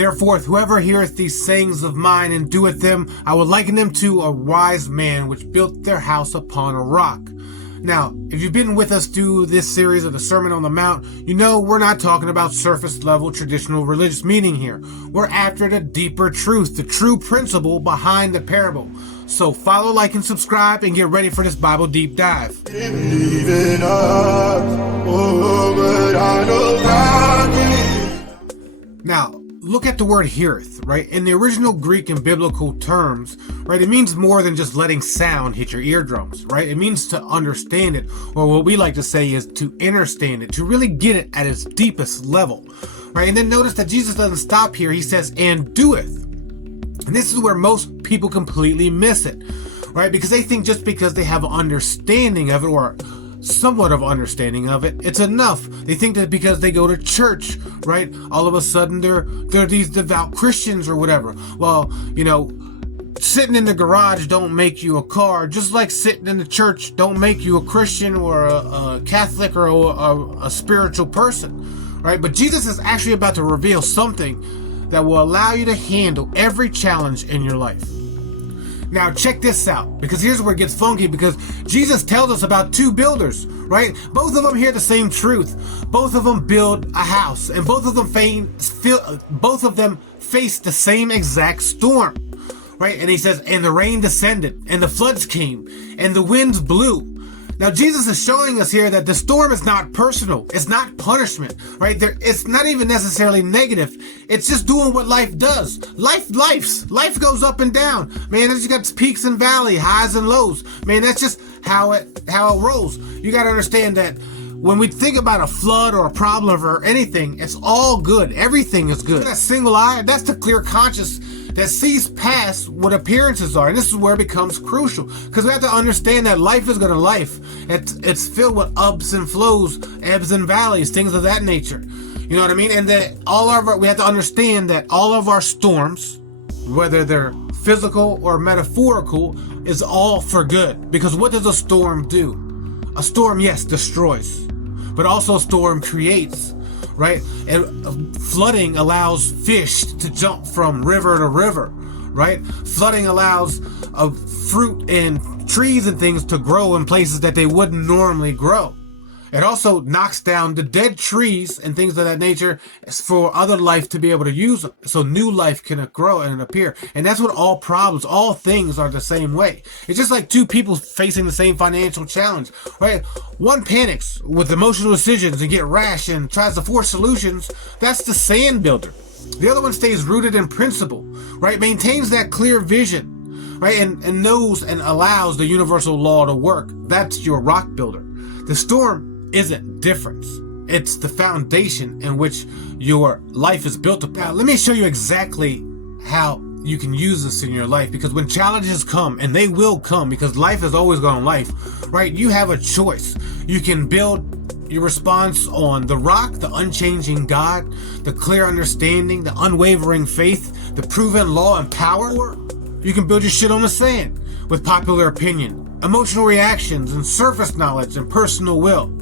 Therefore, whoever heareth these sayings of mine and doeth them, I will liken them to a wise man which built their house upon a rock. Now, if you've been with us through this series of the Sermon on the Mount, you know we're not talking about surface level traditional religious meaning here. We're after the deeper truth, the true principle behind the parable. So follow, like, and subscribe, and get ready for this Bible deep dive. Now, look at the word heareth, right? In the original Greek and biblical terms, right, it means more than just letting sound hit your eardrums, right? It means to understand it, or what we like to say is to understand it, to really get it at its deepest level, right? And then notice that Jesus doesn't stop here. He says, and doeth. And this is where most people completely miss it, right? Because they think just because they have an understanding of it, or somewhat of understanding of it, it's enough. They think that because they go to church, right, all of a sudden they're these devout Christians or whatever. Well, you know, sitting in the garage don't make you a car, just like sitting in the church don't make you a Christian or a Catholic or a spiritual person, right? But Jesus is actually about to reveal something that will allow you to handle every challenge in your life. Now check this out, because here's where it gets funky, because Jesus tells us about two builders, right? Both of them hear the same truth. Both of them build a house, and both of them face the same exact storm, right? And he says, and the rain descended, and the floods came, and the winds blew. Now, Jesus is showing us here that the storm is not personal. It's not punishment, right? It's not even necessarily negative. It's just doing what life does. Life goes up and down. Man, it's got peaks and valleys, highs and lows. Man, that's just how it rolls. You got to understand that when we think about a flood or a problem or anything, it's all good. Everything is good. That single eye, that's the clear conscious that sees past what appearances are. And this is where it becomes crucial, because we have to understand that life is going to life. It's filled with ups and flows, ebbs and valleys, things of that nature. You know what I mean? And that we have to understand that all of our storms, whether they're physical or metaphorical, is all for good. Because what does a storm do? A storm, yes, destroys, but also a storm creates. Right? And flooding allows fish to jump from river to river, right? Flooding allows fruit and trees and things to grow in places that they wouldn't normally grow. It also knocks down the dead trees and things of that nature for other life to be able to use them, so new life can grow and appear. And that's what all problems, all things are the same way. It's just like two people facing the same financial challenge, right? One panics with emotional decisions and get rash and tries to force solutions. That's the sand builder. The other one stays rooted in principle, right? Maintains that clear vision, right? And knows and allows the universal law to work. That's your rock builder. The storm isn't difference. It's the foundation in which your life is built upon. Now, let me show you exactly how you can use this in your life, because when challenges come, and they will come, because life is always going life, right? You have a choice. You can build your response on the rock, the unchanging God, the clear understanding, the unwavering faith, the proven law and power. Or you can build your shit on the sand with popular opinion, emotional reactions, and surface knowledge and personal will.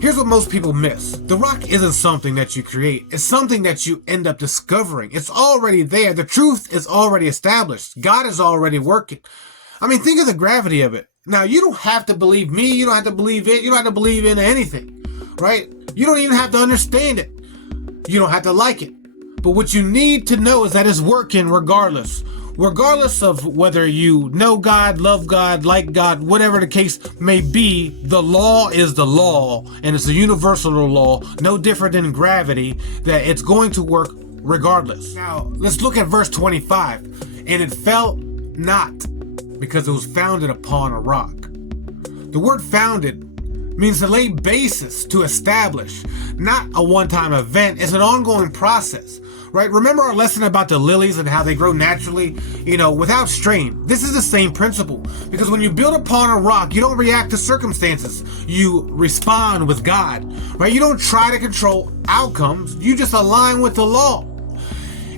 Here's what most people miss. The rock isn't something that you create. It's something that you end up discovering. It's already there. The truth is already established. God is already working. I mean, think of the gravity of it. Now, you don't have to believe me. You don't have to believe it. You don't have to believe in anything, right? You don't even have to understand it. You don't have to like it. But what you need to know is that it's working regardless. Regardless of whether you know God, love God, like God, whatever the case may be, the law is the law, and it's a universal law, no different than gravity, that it's going to work regardless. Now, let's look at verse 25. And it fell not, because it was founded upon a rock. The word founded means to lay basis, to establish, not a one-time event. It's an ongoing process. Right? Remember our lesson about the lilies and how they grow naturally, without strain. This is the same principle, because when you build upon a rock, you don't react to circumstances. You respond with God, right? You don't try to control outcomes. You just align with the law.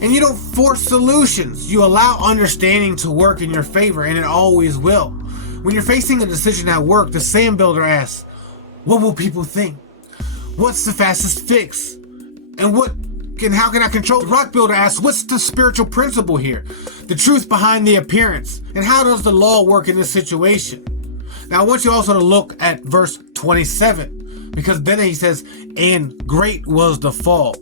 And you don't force solutions. You allow understanding to work in your favor, and it always will. When you're facing a decision at work, the sand builder asks, what will people think? What's the fastest fix? And what And how can I control? The rock builder asks, what's the spiritual principle here? The truth behind the appearance. And how does the law work in this situation? Now I want you also to look at verse 27, because then he says, and great was the fall.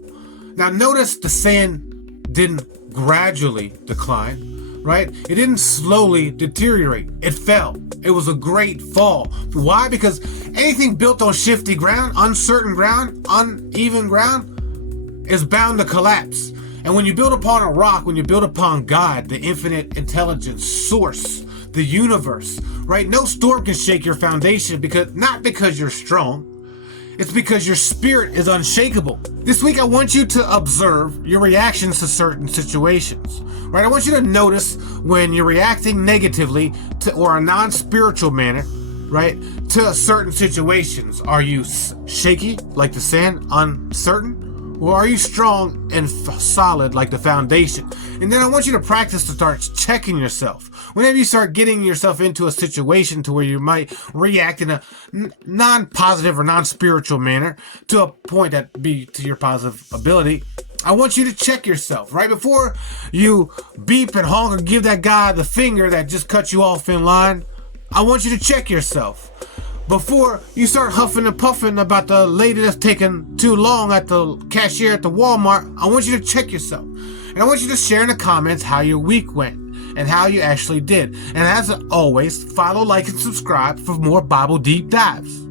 Now notice the sand didn't gradually decline, right? It didn't slowly deteriorate. It fell. It was a great fall. Why? Because anything built on shifty ground, uncertain ground, uneven ground, is bound to collapse. And when you build upon a rock, when you build upon God, the infinite intelligence source, the universe, right? No storm can shake your foundation, not because you're strong. It's because your spirit is unshakable. This week, I want you to observe your reactions to certain situations, right? I want you to notice when you're reacting negatively or a non-spiritual manner, right, to certain situations. Are you shaky like the sand, uncertain? Or are you strong and solid like the foundation? And then I want you to practice to start checking yourself. Whenever you start getting yourself into a situation to where you might react in a non-positive or non-spiritual manner to a point that be to your positive ability, I want you to check yourself, right? Before you beep and honk or give that guy the finger that just cut you off in line, I want you to check yourself. Before you start huffing and puffing about the lady that's taking too long at the cashier at the Walmart, I want you to check yourself. And I want you to share in the comments how your week went and how you actually did. And as always, follow, like, and subscribe for more Bible deep dives.